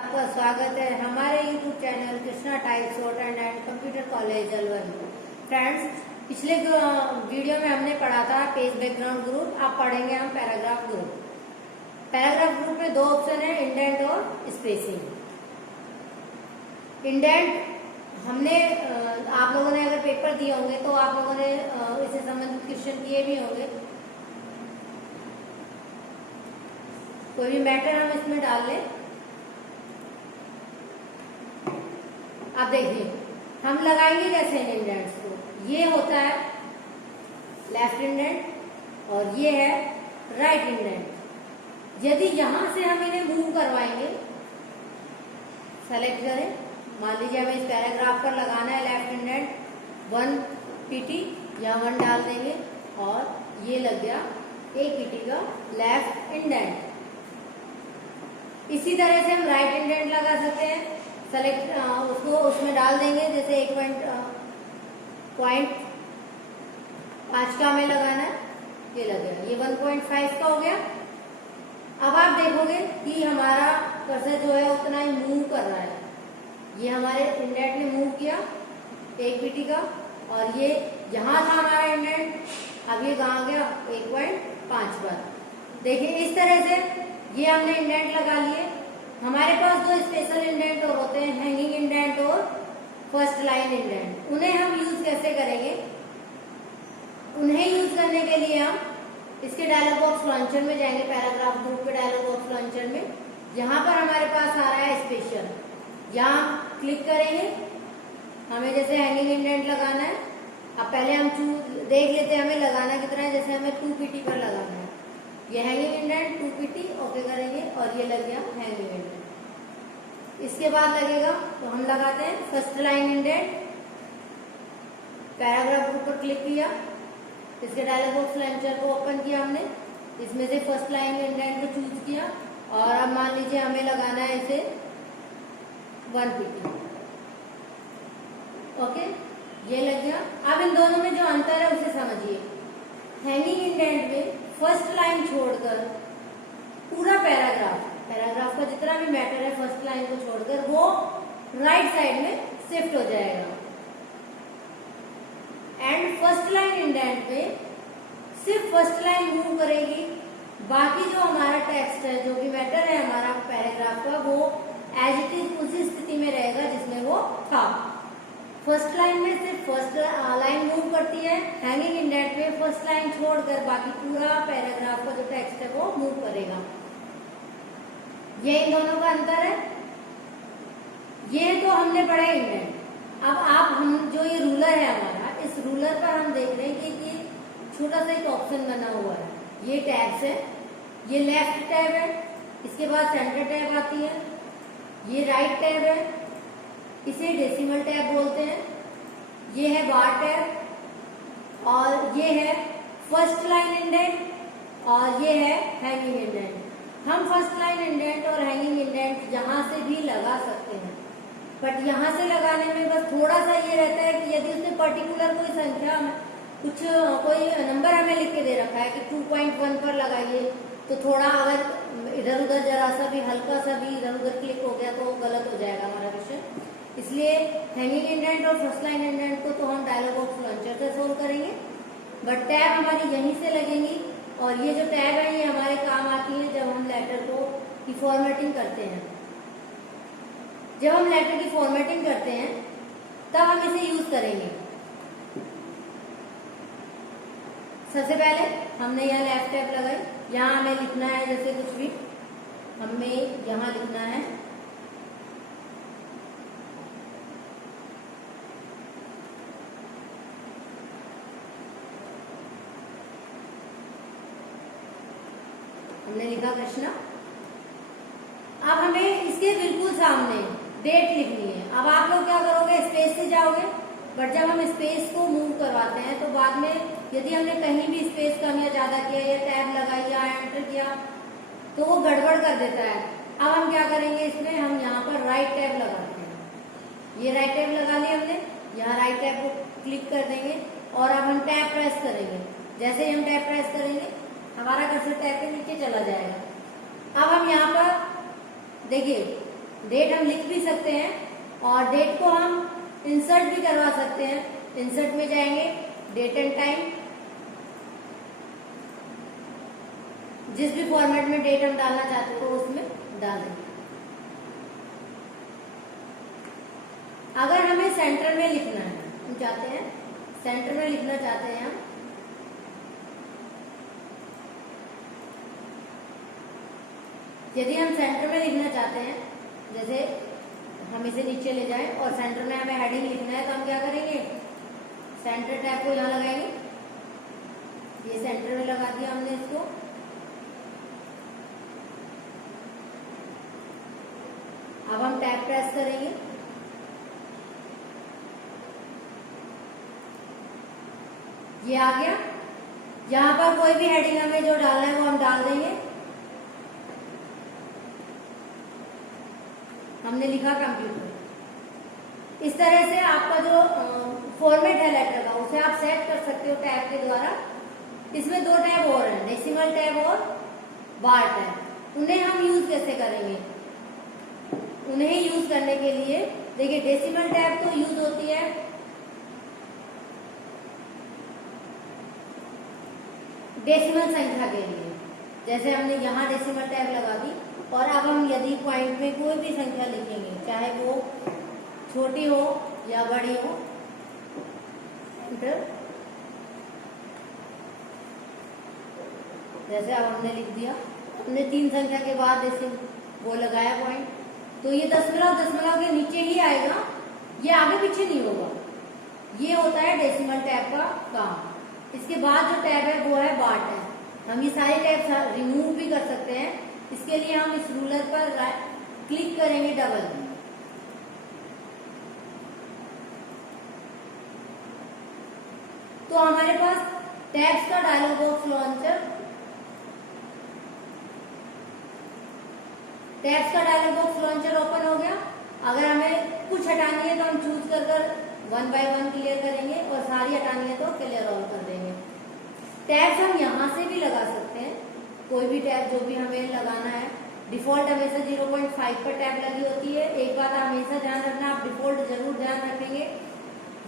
आपका स्वागत है हमारे YouTube channel Krishna type short and computer college Alwar. Friends, पिछले वीडियो में हमने पढ़ा था पेज बैकग्राउंड ग्रुप। आप पढ़ेंगे हम पैराग्राफ ग्रुप। पैराग्राफ ग्रुप में दो ऑप्शन है, इंडेंट और स्पेसिंग। इंडेंट हमने आप लोगों ने अगर पेपर दिए होंगे तो आप लोगों ने इससे संबंधित क्वेश्चन किए भी होंगे। कोई भी मैटर हम इसमें डाल लें। अब देखिए हम लगाएंगे कैसे इंडेंट्स को। ये होता है लेफ्ट इंडेंट और ये है राइट इंडेंट। यदि यहां से हम इन्हें मूव करवाएंगे, सेलेक्ट करें, मान लीजिए हमें इस पैराग्राफ पर लगाना है लेफ्ट इंडेंट 1 पीटी, यहाँ 1 डाल देंगे और ये लग गया 1 पीटी का लेफ्ट इंडेंट। इसी तरह से हम राइट इंडेंट लगा सकते हैं। सेलेक्ट उसको उसमें डाल देंगे, जैसे 1.5 का हमें लगाना है, ये लगेगा, ये 1.5 का हो गया। अब आप देखोगे कि हमारा कर्सर जो है उतना ही मूव कर रहा है। ये हमारे इंडेंट ने मूव किया 1 पीटी का, और ये जहां था हमारा इंडेंट, अब ये कहाँ गया 1.5 पर। देखिए इस तरह से ये हमने इंडेंट लगा लिए। हमारे पास दो स्पेशल इंडेंट और होते हैं, हैंगिंग इंडेंट और फर्स्ट लाइन इंडेंट। उन्हें हम यूज कैसे करेंगे? उन्हें यूज करने के लिए हम इसके डायलॉग बॉक्स लॉन्चर में जाएंगे, पैराग्राफ ग्रुप के डायलॉग बॉक्स लॉन्चर में, जहां पर हमारे पास आ रहा है स्पेशल। यहाँ क्लिक करेंगे, हमें जैसे हैंगिंग इंडेंट लगाना है। अब पहले हम देख लेते हैं हमें लगाना कितना है। जैसे हमें 2 पीटी पर लगाना है, ये हैंगिंग इंडेंट 2 पीटी ओके करेंगे और ये लग गया हैंगिंग इंडेंट। इसके बाद लगेगा तो हम लगाते हैं first line indent. Paragraph group पर क्लिक किया, इसके डायलॉग बॉक्स लॉन्चर को ओपन किया हमने, इसमें से फर्स्ट लाइन इंडेंट को चूज किया और अब मान लीजिए हमें लगाना है इसे 1 पीटी। ओके, ये लग गया। अब इन दोनों में जो अंतर है उसे समझिए। हैंगिंग इंडेंट में फर्स्ट लाइन छोड़कर पूरा पैराग्राफ का जितना भी मैटर है फर्स्ट लाइन को छोड़कर वो राइट साइड में शिफ्ट हो जाएगा। एंड फर्स्ट लाइन इंडेंट में सिर्फ फर्स्ट लाइन मूव करेगी, बाकी जो हमारा टेक्स्ट है, जो भी मैटर है हमारा पैराग्राफ का, वो एज इट इज उसी स्थिति में रहेगा जिसमें वो था। फर्स्ट लाइन में सिर्फ फर्स्ट लाइन मूव करती है, हैंगिंग इंडेंट में फर्स्ट लाइन छोड़कर बाकी पूरा पैराग्राफ का जो टेक्स्ट है वो मूव करेगा। ये इन दोनों का अंतर है। ये तो हमने पढ़ा इंडेंट। अब आप हम जो ये रूलर है हमारा, इस रूलर पर हम देख रहे हैं कि ये छोटा सा एक ऑप्शन बना हुआ है। ये टैब्स है, ये लेफ्ट टैब है, इसके बाद सेंटर टैब आती है, ये राइट टैब है, इसे डेसिमल टैब बोलते हैं, ये है बार टैब, और ये है फर्स्ट लाइन इंडेंट, और ये है हैंगिंग इंडेंट। हम फर्स्ट लाइन इंडेंट और हैंगिंग इंडेंट जहां से भी लगा सकते हैं, बट यहां से लगाने में बस थोड़ा सा ये रहता है कि यदि उसने पर्टिकुलर कोई संख्या कोई नंबर हमें लिख के दे रखा है कि 2.1 पर लगाइए, तो थोड़ा अगर इधर उधर जरा सा भी हल्का सा भी इधर उधर क्लिक हो गया तो गलत हो जाएगा हमारा क्वेश्चन। इसलिए हैंगिंग इंडेंट और फर्स्ट लाइन इंडेंट को तो हम डायलॉग बॉक्स लॉन्चर से सोल्व करेंगे, बट टैब हमारी यहीं से लगेंगी। और ये जो टैब है ये हमारे काम आती है जब हम लेटर को की फॉर्मेटिंग करते हैं। जब हम लेटर की फॉर्मेटिंग करते हैं तब हम इसे यूज करेंगे। सबसे पहले हमने यहाँ लेफ्ट टैब लगाई, यहाँ हमें लिखना है जैसे कुछ भी हमें यहाँ लिखना है हमने लिखा कृष्णा। अब हमें इसके बिल्कुल सामने डेट लिखनी है। अब आप लोग क्या करोगे, स्पेस से जाओगे, बट जब हम स्पेस को मूव करवाते हैं तो बाद में यदि हमने कहीं भी स्पेस कम या ज्यादा किया या टैब लगाई या एंटर किया तो वो गड़बड़ कर देता है। अब हम क्या करेंगे, इसमें हम यहाँ पर राइट टैब लगाते हैं। ये राइट टैब लगा लिया हमने, यहाँ राइट टैब को क्लिक कर देंगे और अब हम टैब प्रेस करेंगे। जैसे ही हम टैब प्रेस करेंगे हमारा कर्सर टैब के नीचे चला जाएगा। अब हम यहाँ पर देखिए डेट हम लिख भी सकते हैं और डेट को हम इंसर्ट भी करवा सकते हैं। इंसर्ट में जाएंगे, डेट एंड टाइम, जिस भी फॉर्मेट में डेट हम डालना चाहते हो उसमें डाल देंगे। अगर हमें सेंटर में लिखना है, हम चाहते हैं सेंटर में लिखना चाहते हैं हम, यदि हम सेंटर में लिखना चाहते हैं, जैसे हम इसे नीचे ले जाएं और सेंटर में हमें हेडिंग लिखना है, तो हम क्या करेंगे, सेंटर टैब को यहाँ लगाएंगे। ये सेंटर में लगा दिया हमने इसको। अब हम टैब प्रेस करेंगे, ये आ गया। यहाँ पर कोई भी हेडिंग हमें जो डालना है वो हम डाल देंगे। हमने लिखा कंप्यूटर। इस तरह से आपका जो फॉर्मेट है लेटर का, उसे आप सेट कर सकते हो टैब के द्वारा। इसमें दो टैब और हैं, डेसिमल टैब और बार टैब। उन्हें हम यूज कैसे करेंगे, उन्हें यूज करने के लिए देखिए, डेसिमल टैब तो यूज होती है डेसिमल संख्या के लिए। जैसे हमने यहाँ डेसिमल टैब लगा दी और अब हम यदि पॉइंट में कोई भी संख्या लिखेंगे, चाहे वो छोटी हो या बड़ी हो, एंटर। जैसे अब हमने लिख दिया, हमने 3 संख्या के बाद ऐसे वो लगाया पॉइंट, तो ये दशमलव के नीचे ही आएगा, ये आगे पीछे नहीं होगा। ये होता है डेसिमल टैब का काम। इसके बाद जो टैब है वो है बार टैब। हम ये सारे टैब रिमूव भी कर सकते हैं। इसके लिए हम इस रूलर पर क्लिक करेंगे डबल, तो हमारे पास टैब्स का डायलॉग बॉक्स लॉन्चर, टैब्स का डायलॉग बॉक्स लॉन्चर ओपन हो गया। अगर हमें कुछ हटानी है तो हम चूज कर 1 बाय 1 क्लियर करेंगे और सारी हटानी है तो क्लियर ऑल कर देंगे। टैब्स हम यहाँ से भी लगा सकते हैं, कोई भी टैब जो भी हमें लगाना है। डिफॉल्ट हमेशा 0.5 पर टैब लगी होती है। एक बात हमेशा ध्यान रखना, आप डिफॉल्ट जरूर ध्यान रखेंगे।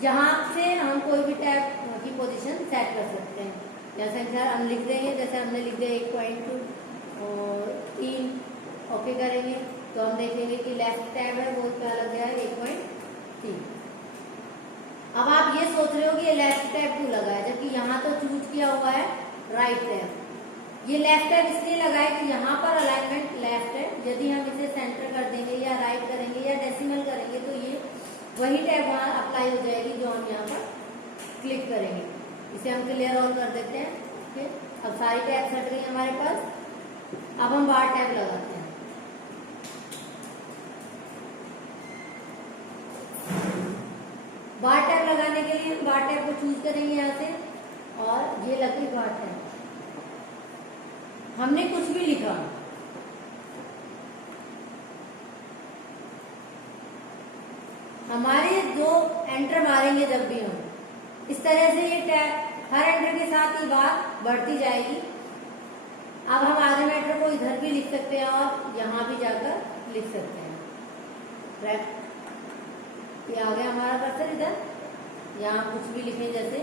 जहाँ से हम कोई भी टैब की पोजीशन सेट कर सकते हैं। जैसे हम लिख देंगे, जैसे हमने लिख दिया 1.3, ओके करेंगे तो हम देखेंगे कि लेफ्ट टैब है वो क्या लग गया है 1.3। अब आप ये सोच रहे हो कि ये लेफ्ट टैब क्यों लगा है, जबकि यहाँ तो चूज किया हुआ है राइट टैब। ये लेफ्ट टैब इसलिए लगा है कि यहाँ पर अलाइनमेंट लेफ्ट है। यदि हम इसे सेंटर कर देंगे या राइट करेंगे या डेसिमल करेंगे तो ये वही टैब वहाँ अप्लाई हो जाएगी जो हम यहाँ पर क्लिक करेंगे। इसे हम क्लियर ऑल कर देते हैं। ओके, अब सारी टैब हट गई हमारे पास। अब हम बार टैब लगाते हैं। बार टैब लगाने के लिए हम बार टैब को चूज करेंगे यहाँ से, और ये लगी बार टैब। हमने कुछ भी लिखा, हमारे जो एंटर मारेंगे जब भी हम, इस तरह से ये टैब हर एंटर के साथ ही बात बढ़ती जाएगी। अब हम आगे मैटर को इधर भी लिख सकते हैं और यहाँ भी जाकर लिख सकते हैं। राइट, ये आ गया हमारा कर्सर इधर। यहाँ कुछ भी लिखें, जैसे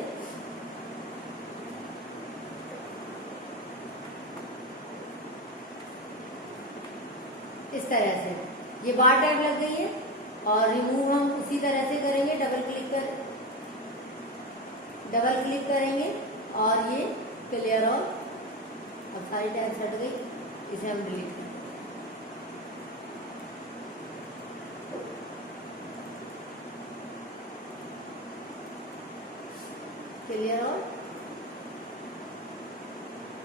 इस तरह से ये बार टैब लग गई है। और रिमूव हम उसी तरह से करेंगे, डबल क्लिक करेंगे और ये क्लियर ऑल। अब सारी टैब हट गई, इसे हम डिलीट करें। Clear all.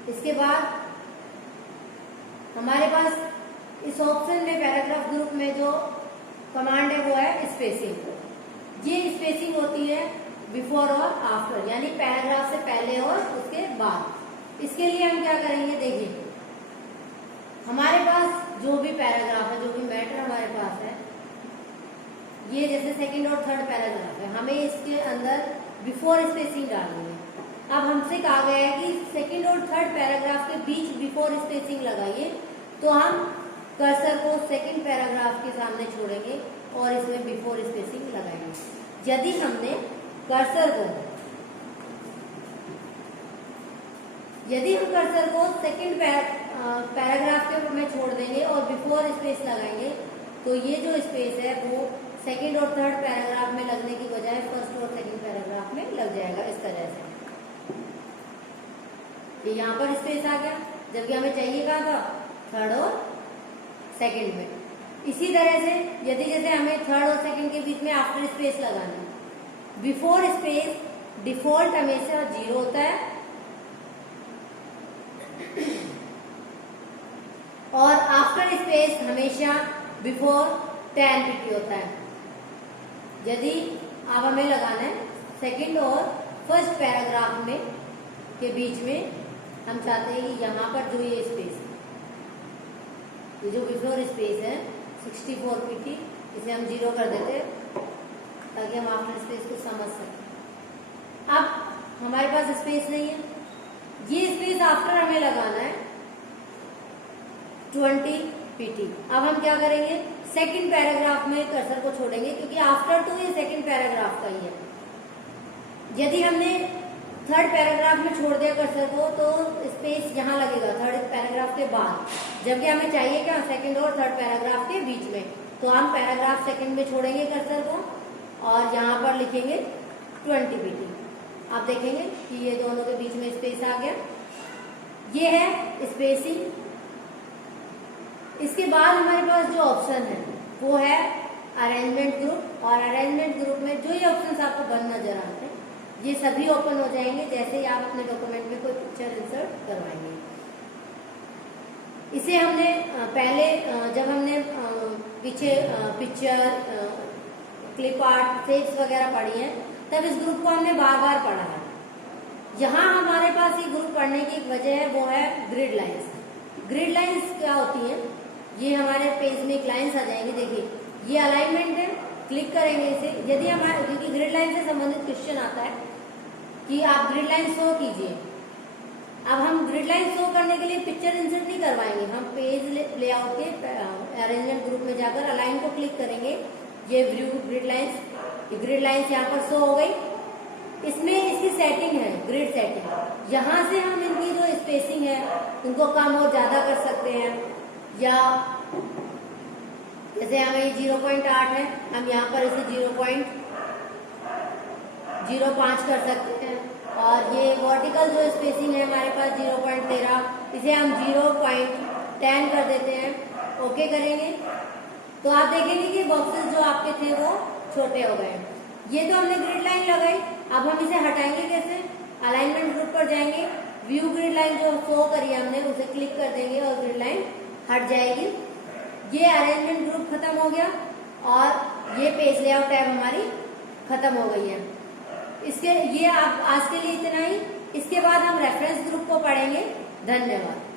इसके बाद हमारे पास इस ऑप्शन में पैराग्राफ ग्रुप में जो कमांड है वो है स्पेसिंग। ये स्पेसिंग होती है बिफोर और आफ्टर, यानी पैराग्राफ से पहले और उसके बाद। इसके लिए हम क्या करेंगे, देखिए हमारे पास जो भी पैराग्राफ है, जो भी मैटर हमारे पास है, ये जैसे सेकंड और थर्ड पैराग्राफ है, हमें इसके अंदर बिफोर स्पेसिंग डालनी है। अब हमसे कहा गया है कि सेकंड और थर्ड पैराग्राफ के बीच बिफोर स्पेसिंग लगाइए, तो हम कर्सर को सेकंड पैराग्राफ के सामने छोड़ेंगे और इसमें बिफोर स्पेसिंग लगाएंगे। यदि हमने कर्सर को सेकंड पैराग्राफ के में छोड़ देंगे और बिफोर स्पेस लगाएंगे तो ये जो स्पेस है वो सेकंड और थर्ड पैराग्राफ में लगने की बजाय फर्स्ट और सेकंड पैराग्राफ में लग जाएगा इस तरह से। ये यहाँ पर स्पेस आ गया, जबकि हमें चाहिए कहाँ था, थर्ड और सेकंड में। इसी तरह से यदि जैसे हमें थर्ड और सेकंड के बीच में आफ्टर स्पेस लगाना है, बिफोर स्पेस डिफॉल्ट हमेशा 0 होता है और आफ्टर स्पेस हमेशा बिफोर 10 pt होता है। यदि अब हमें लगाना है सेकंड और फर्स्ट पैराग्राफ में के बीच में, हम चाहते हैं कि यहाँ पर जो ये स्पेस, ये जो बिफोर स्पेस है 64 pt, इसे हम 0 कर देते हैं ताकि हम आफ्टर स्पेस को समझ सकें। अब हमारे पास स्पेस नहीं है, ये स्पेस आफ्टर हमें लगाना है 20 pt। अब हम क्या करेंगे, सेकंड पैराग्राफ में कर्सर को छोड़ेंगे क्योंकि आफ्टर तो ये सेकंड पैराग्राफ का ही है। यदि हमने थर्ड पैराग्राफ में छोड़ दिया कर्सर को तो स्पेस यहाँ लगेगा थर्ड पैराग्राफ के बाद, जबकि हमें चाहिए क्या, सेकंड और थर्ड पैराग्राफ के बीच में। तो हम पैराग्राफ सेकंड में छोड़ेंगे कर्सर को और यहाँ पर लिखेंगे 20 pt। आप देखेंगे कि ये दोनों के बीच में स्पेस आ गया। ये है स्पेसिंग। इसके बाद हमारे पास जो ऑप्शन है वो है अरेंजमेंट ग्रुप, और अरेंजमेंट ग्रुप में जो ये ऑप्शंस आपको बंद नजर आते हैं ये सभी ओपन हो जाएंगे जैसे ही आप अपने डॉक्यूमेंट में कोई पिक्चर इंसर्ट करवाएंगे। इसे हमने पहले जब हमने पीछे पिक्चर, क्लिप आर्ट, शेप्स वगैरह पढ़ी है तब इस ग्रुप को हमने बार बार पढ़ा है। यहाँ हमारे पास ये ग्रुप पढ़ने की एक वजह है, वो है ग्रिड लाइंस। ग्रिड लाइंस क्या होती है, ये हमारे पेज में एक लाइंस आ जाएंगे। देखिए ये अलाइनमेंट है, क्लिक करेंगे इसे। यदि हमारे, क्योंकि ग्रिड लाइन से संबंधित क्वेश्चन आता है कि आप ग्रिड लाइन शो कीजिए। अब हम ग्रिड लाइन शो करने के लिए पिक्चर इंसर्ट नहीं करवाएंगे, हम पेज लेआउट के अरेंजमेंट ग्रुप में जाकर अलाइन को क्लिक करेंगे। ये व्यू ग्रिड लाइन्स यहाँ पर शो हो गई। इसमें इसकी सेटिंग है, ग्रिड सेटिंग। यहाँ से हम इनकी जो स्पेसिंग है उनको कम और ज्यादा कर सकते हैं, या जैसे हमें 0.8 है, हम यहाँ पर इसे 0.05 कर सकते हैं। और ये वर्टिकल जो स्पेसिंग है हमारे पास 0.13, इसे हम 0.10 कर देते हैं। ओके करेंगे तो आप देखेंगे कि बॉक्सेस जो आपके थे वो छोटे हो गए। ये तो हमने ग्रिड लाइन लगाई, अब हम इसे हटाएंगे कैसे, अलाइनमेंट ग्रुप पर जाएंगे, व्यू ग्रिड लाइन जो शो करी हमने उसे क्लिक कर देंगे और ग्रिड लाइन हट जाएगी। ये अरेंजमेंट ग्रुप खत्म हो गया और ये पेज लेआउट टैब हमारी खत्म हो गई है। ये आप आज के लिए इतना ही। इसके बाद हम रेफरेंस ग्रुप को पढ़ेंगे। धन्यवाद।